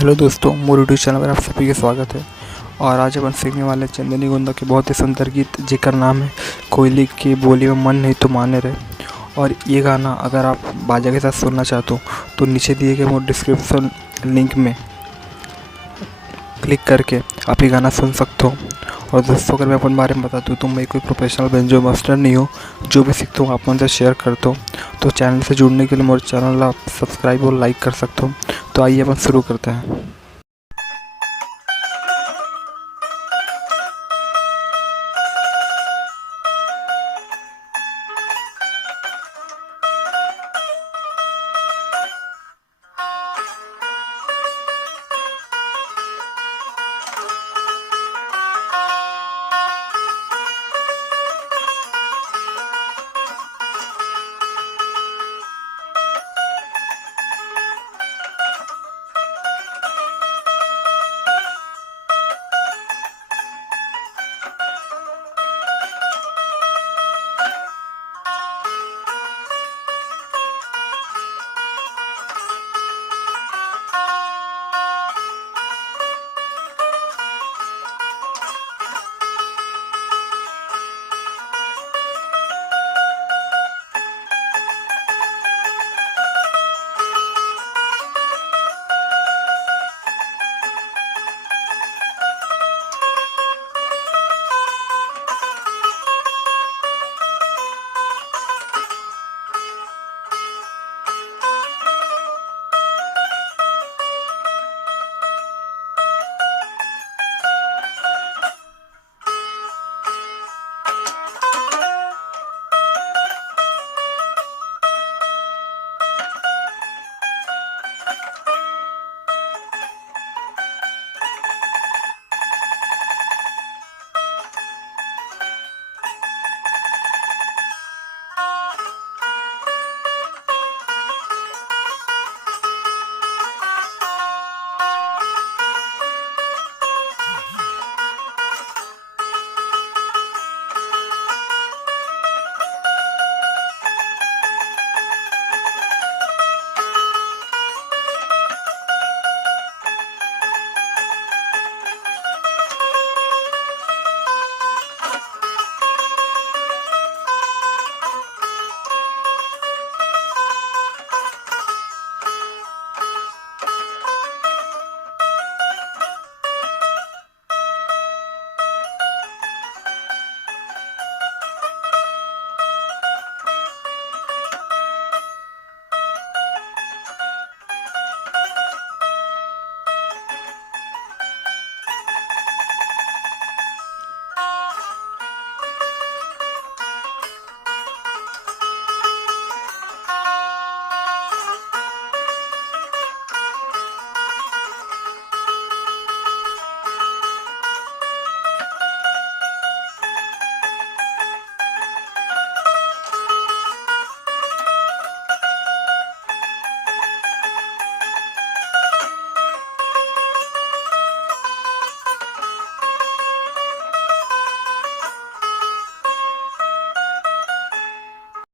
हेलो दोस्तों, मोर YouTube channel पर आप सभी का स्वागत है। और आज अपन सीखने वाले चंदनी गोंदा के बहुत ही सुंदर गीत जिकर नाम है कोयली की बोली में मन नहीं तो माने रहे। और ये गाना अगर आप बाजा के साथ सुनना चाहते हो तो नीचे दिए गए मोर डिस्क्रिप्शन लिंक में क्लिक करके आप ये गाना सुन सकते हो। और दोस्तों, अगर मैं अपने बारे में बता दूँ तो मैं कोई प्रोफेशनल बेंजो मास्टर नहीं हूँ। जो भी सीखता हूँ आप उनसे शेयर करता हूँ। तो चैनल से जुड़ने के लिए मेरे चैनल आप सब्सक्राइब और लाइक कर सकते हो। तो आइए अपन शुरू करते हैं।